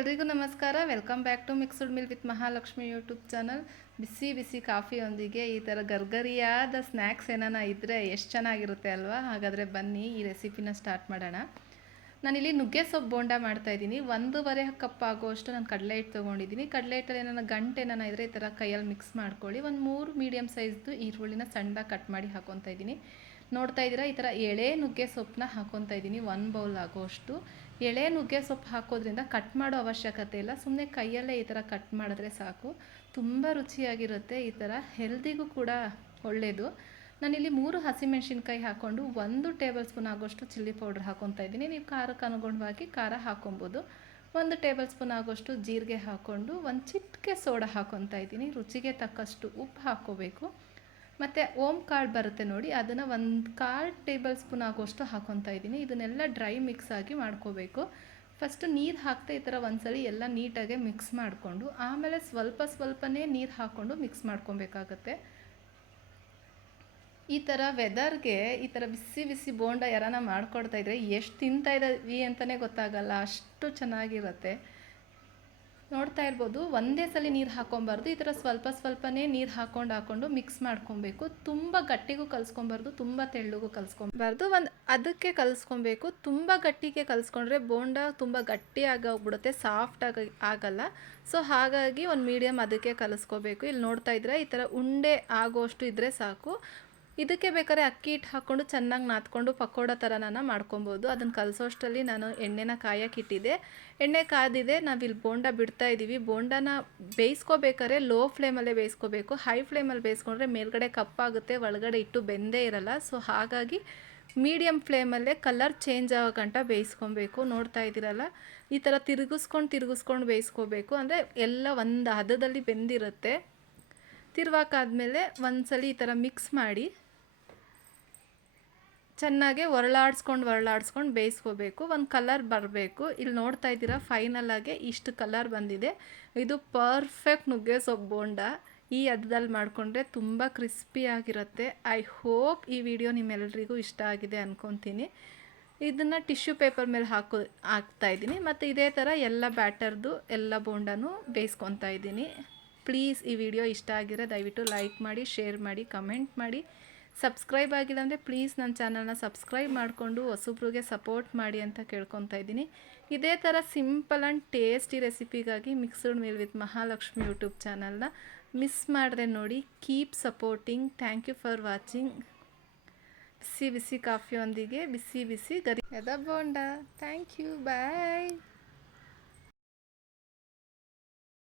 ಎಲ್ರಿಗೂ ನಮಸ್ಕಾರ. Welcome back to Mixed Meal with Mahalakshmi YouTube channel. ಬಿಸಿ ಬಿಸಿ ಕಾಫಿಯೊಂದಿಗೆ ಈ ಥರ ಗರ್ಗರಿಯಾದ ಸ್ನ್ಯಾಕ್ಸ್ ಏನಾನ ಇದ್ದರೆ ಎಷ್ಟು ಚೆನ್ನಾಗಿರುತ್ತೆ ಅಲ್ವಾ? ಹಾಗಾದರೆ ಬನ್ನಿ ಈ ರೆಸಿಪಿನ ಸ್ಟಾರ್ಟ್ ಮಾಡೋಣ. ನಾನಿಲ್ಲಿ ನುಗ್ಗೆ ಸೊಪ್ಪು ಬೋಂಡ ಮಾಡ್ತಾಯಿದ್ದೀನಿ. 1.5 ಕಪ್ ಆಗೋಷ್ಟು ನಾನು ಕಡಲೆ ಹಿಟ್ಟು ತೊಗೊಂಡಿದ್ದೀನಿ. ಕಡಲೆ ಹಿಟ್ಟಲ್ಲಿ ಏನಾನ ಗಂಟು ಏನಾನ ಇದ್ದರೆ ಈ ಥರ ಕೈಯಲ್ಲಿ ಮಿಕ್ಸ್ ಮಾಡ್ಕೊಳ್ಳಿ. ಒಂದು 3 ಮೀಡಿಯಮ್ ಸೈಜ್ದು ಈರುಳ್ಳಿನ ಸಣ್ಣದಾಗಿ ಕಟ್ ಮಾಡಿ ಹಾಕ್ಕೊತಾ ಇದ್ದೀನಿ. ನೋಡ್ತಾ ಇದ್ದೀರಾ, ಈ ಥರ ಎಳೆ ನುಗ್ಗೆ ಸೊಪ್ಪನ್ನ ಹಾಕ್ಕೊತಾ ಇದ್ದೀನಿ. 1 ಬೌಲ್ ಆಗೋಷ್ಟು. ಎಳೆ ನುಗ್ಗೆ ಸೊಪ್ಪು ಹಾಕೋದ್ರಿಂದ ಕಟ್ ಮಾಡೋ ಅವಶ್ಯಕತೆ ಇಲ್ಲ, ಸುಮ್ಮನೆ ಕೈಯಲ್ಲೇ ಈ ಥರ ಕಟ್ ಮಾಡಿದ್ರೆ ಸಾಕು. ತುಂಬ ರುಚಿಯಾಗಿರುತ್ತೆ. ಈ ಥರ ಹೆಲ್ದಿಗೂ ಕೂಡ ಒಳ್ಳೆಯದು. ನಾನಿಲ್ಲಿ 3 ಹಸಿಮೆಣ್ಸಿನ್ಕಾಯಿ ಹಾಕ್ಕೊಂಡು 1 ಟೇಬಲ್ ಸ್ಪೂನ್ ಆಗೋಷ್ಟು ಚಿಲ್ಲಿ ಪೌಡ್ರ್ ಹಾಕ್ಕೊತಾ ಇದ್ದೀನಿ. ನೀವು ಖಾರಕ್ಕೆ ಅನುಗುಣವಾಗಿ ಖಾರ ಹಾಕ್ಕೊಬೋದು. 1 ಟೇಬಲ್ ಸ್ಪೂನ್ ಆಗೋಷ್ಟು ಜೀರಿಗೆ ಹಾಕ್ಕೊಂಡು 1 ಚಿಟಿಕೆ ಸೋಡಾ ಹಾಕ್ಕೊತಾ ಇದ್ದೀನಿ. ರುಚಿಗೆ ತಕ್ಕಷ್ಟು ಉಪ್ಪು ಹಾಕ್ಕೋಬೇಕು. ಮತ್ತು ಓಮ್ ಕಾಳು ಬರುತ್ತೆ ನೋಡಿ, ಅದನ್ನು 1/4 ಟೇಬಲ್ ಸ್ಪೂನ್ ಆಗೋಷ್ಟು ಹಾಕ್ಕೊತಾ ಇದ್ದೀನಿ. ಇದನ್ನೆಲ್ಲ ಡ್ರೈ ಮಿಕ್ಸ್ ಆಗಿ ಮಾಡ್ಕೋಬೇಕು. ಫಸ್ಟು ನೀರು ಹಾಕ್ತಾ ಈ ಥರ ಒಂದ್ಸಲಿ ಎಲ್ಲ ನೀಟಾಗಿ ಮಿಕ್ಸ್ ಮಾಡಿಕೊಂಡು ಆಮೇಲೆ ಸ್ವಲ್ಪನೇ ನೀರು ಹಾಕ್ಕೊಂಡು ಮಿಕ್ಸ್ ಮಾಡ್ಕೊಬೇಕಾಗತ್ತೆ. ಈ ಥರ ವೆದರ್ಗೆ ಈ ಥರ ಬಿಸಿ ಬಿಸಿ ಬೋಂಡ ಯಾರಾನ ಮಾಡ್ಕೊಡ್ತಾಯಿದ್ರೆ ಎಷ್ಟು ತಿಂತಾ ಇದ್ದೀವಿ ಅಂತಲೇ ಗೊತ್ತಾಗಲ್ಲ, ಅಷ್ಟು ಚೆನ್ನಾಗಿರುತ್ತೆ. ನೋಡ್ತಾ ಇರ್ಬೋದು, ಒಂದೇ ಸಲ ನೀರು ಹಾಕ್ಕೊಬಾರ್ದು. ಈ ಥರ ಸ್ವಲ್ಪನೇ ನೀರು ಹಾಕ್ಕೊಂಡು ಮಿಕ್ಸ್ ಮಾಡ್ಕೊಬೇಕು. ತುಂಬ ಗಟ್ಟಿಗೂ ಕಲಿಸ್ಕೊಬಾರ್ದು, ತುಂಬ ತೆಳ್ಳಗೂ ಕಲಿಸ್ಕೊಬಾರ್ದು. ಅದಕ್ಕೆ ಕಲಿಸ್ಕೊಬೇಕು. ತುಂಬ ಗಟ್ಟಿಗೆ ಕಲಿಸ್ಕೊಂಡ್ರೆ ಬೋಂಡ ತುಂಬ ಗಟ್ಟಿ ಆಗೋಗ್ಬಿಡುತ್ತೆ, ಸಾಫ್ಟಾಗಿ ಆಗಲ್ಲ. ಸೊ ಹಾಗಾಗಿ ಒಂದು ಮೀಡಿಯಮ್ ಅದಕ್ಕೆ ಕಲಿಸ್ಕೋಬೇಕು. ಇಲ್ಲಿ ನೋಡ್ತಾ ಇದ್ರೆ ಈ ಥರ ಉಂಡೆ ಆಗೋಷ್ಟು ಇದ್ದರೆ ಸಾಕು. ಇದಕ್ಕೆ ಬೇಕಾದ್ರೆ ಅಕ್ಕಿ ಹಿಟ್ಟು ಹಾಕ್ಕೊಂಡು ಚೆನ್ನಾಗಿ ನಾದ್ಕೊಂಡು ಪಕೋಡ ಥರ ನಾನು ಮಾಡ್ಕೊಬೋದು. ಅದನ್ನು ಕಲಿಸೋಷ್ಟರಲ್ಲಿ ನಾನು ಎಣ್ಣೆನ ಕಾಯಕ್ಕಿಟ್ಟಿದ್ದೆ. ಎಣ್ಣೆ ಕಾದಿದೆ, ನಾವಿಲ್ಲಿ ಬೋಂಡ ಬಿಡ್ತಾ ಇದ್ದೀವಿ. ಬೋಂಡನ ಬೇಯಿಸ್ಕೋಬೇಕಾದ್ರೆ ಲೋ ಫ್ಲೇಮಲ್ಲೇ ಬೇಯಿಸ್ಕೋಬೇಕು. ಹೈ ಫ್ಲೇಮಲ್ಲಿ ಬೇಯಿಸ್ಕೊಂಡ್ರೆ ಮೇಲ್ಗಡೆ ಕಪ್ಪಾಗುತ್ತೆ, ಒಳಗಡೆ ಇಟ್ಟು ಬೆಂದೇ ಇರಲ್ಲ. ಸೊ ಹಾಗಾಗಿ ಮೀಡಿಯಮ್ ಫ್ಲೇಮಲ್ಲೇ ಕಲರ್ ಚೇಂಜ್ ಆಗೋ ಗಂಟ ಬೇಯಿಸ್ಕೊಬೇಕು. ನೋಡ್ತಾ ಇದ್ದೀರಲ್ಲ, ಈ ಥರ ತಿರುಗಿಸ್ಕೊಂಡು ಬೇಯಿಸ್ಕೋಬೇಕು. ಅಂದರೆ ಎಲ್ಲ ಒಂದು ಹದದಲ್ಲಿ ಬೆಂದಿರುತ್ತೆ. ತಿರುವಾಕಾದ್ಮೇಲೆ ಒಂದ್ಸಲಿ ಈ ಥರ ಮಿಕ್ಸ್ ಮಾಡಿ ಚೆನ್ನಾಗೆ ಹೊರಳಾಡ್ಸ್ಕೊಂಡು ಬೇಯಿಸ್ಕೋಬೇಕು. ಒಂದು ಕಲರ್ ಬರಬೇಕು. ಇಲ್ಲಿ ನೋಡ್ತಾ ಇದ್ದೀರಾ, ಫೈನಲಾಗೆ ಇಷ್ಟು ಕಲರ್ ಬಂದಿದೆ. ಇದು ಪರ್ಫೆಕ್ಟ್ ನುಗ್ಗೆ ಸೊಪ್ಪು ಬೋಂಡ. ಈ ಹದದಲ್ಲಿ ಮಾಡಿಕೊಂಡ್ರೆ ತುಂಬ ಕ್ರಿಸ್ಪಿಯಾಗಿರುತ್ತೆ. ಐ ಹೋಪ್ ಈ ವಿಡಿಯೋ ನಿಮ್ಮೆಲ್ಲರಿಗೂ ಇಷ್ಟ ಆಗಿದೆ ಅಂದ್ಕೊತೀನಿ. ಇದನ್ನು ಟಿಶ್ಯೂ ಪೇಪರ್ ಮೇಲೆ ಹಾಕ್ತಾಯಿದ್ದೀನಿ. ಮತ್ತು ಇದೇ ಥರ ಎಲ್ಲ ಬ್ಯಾಟರ್ದು ಎಲ್ಲ ಬೋಂಡನೂ ಬೇಯಿಸ್ಕೊತಾ ಇದ್ದೀನಿ. ಪ್ಲೀಸ್ ಈ ವಿಡಿಯೋ ಇಷ್ಟ ಆಗಿರೋ ದಯವಿಟ್ಟು ಲೈಕ್ ಮಾಡಿ, ಶೇರ್ ಮಾಡಿ, ಕಮೆಂಟ್ ಮಾಡಿ. ಸಬ್ಸ್ಕ್ರೈಬ್ ಆಗಿಲ್ಲ ಅಂದರೆ ಪ್ಲೀಸ್ ನನ್ನ ಚಾನಲ್ನ ಸಬ್ಸ್ಕ್ರೈಬ್ ಮಾಡಿಕೊಂಡು ಹೊಸಬ್ರಿಗೆ ಸಪೋರ್ಟ್ ಮಾಡಿ ಅಂತ ಕೇಳ್ಕೊತಾ ಇದ್ದೀನಿ. ಇದೇ ಥರ ಸಿಂಪಲ್ ಆ್ಯಂಡ್ ಟೇಸ್ಟಿ ರೆಸಿಪಿಗಾಗಿ Mixed Meal with Mahalakshmi YouTube ಚಾನಲ್ನ ಮಿಸ್ ಮಾಡಿದ್ರೆ ನೋಡಿ. Keep supporting. Thank you for watching. ಬಿಸಿ ಬಿಸಿ ಕಾಫಿಯೊಂದಿಗೆ ಬಿಸಿ ಬಿಸಿ ಗರಿ ಬೋಂಡ. Thank you, bye.